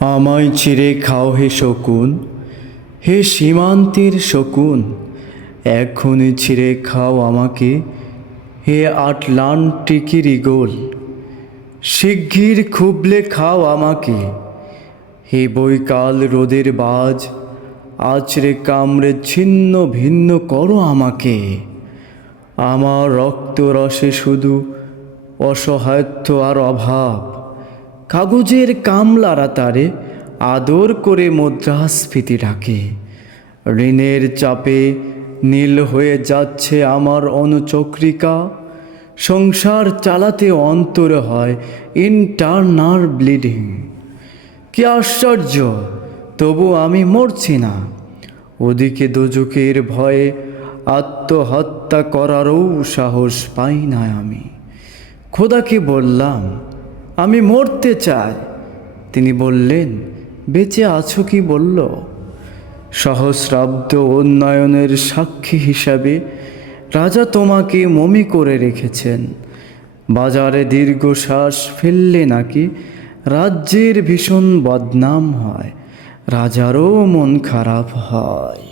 আমায় চিরে খাও হে শকুন, হে সীমান্তের শকুন, এখনই ছিঁড়ে খাও আমাকে, হে আটলান্টিকের ঈগল। শিগগির খুবলে খাও আমাকে, হে বৈকাল রোদের বাজ, আছড়ে কামড়ে ছিন্ন ভিন্ন করো আমাকে। আমার রক্তরসে শুধু অসহায়ত্ব আর অভাব, কাগজের কামলারা তারে আদর করে মুদ্রাস্ফীতি ডাকে। ঋণের চাপে নীল হয়ে যাচ্ছে আমার অনুচক্রিকা, সংসার চালাতে অন্তরে হয় ইন্টারনাল ব্লিডিং। কি আশ্চর্য, তবু আমি মরছি না। ওদিকে দোজখের ভয়ে আত্মহত্যা করারও সাহস পাই না আমি। খোদাকে বললাম আমি মরতে চাই, তিনি বললেন বেঁচে আছো কি? বলল সহস্রাব্দ উন্নয়নের সাক্ষী হিসাবে রাজা তোমাকে মমি করে রেখেছেন। বাজারে দীর্ঘশ্বাস ফেললে নাকি রাজ্যের ভীষণ বদনাম হয়, রাজারও মন খারাপ হয়।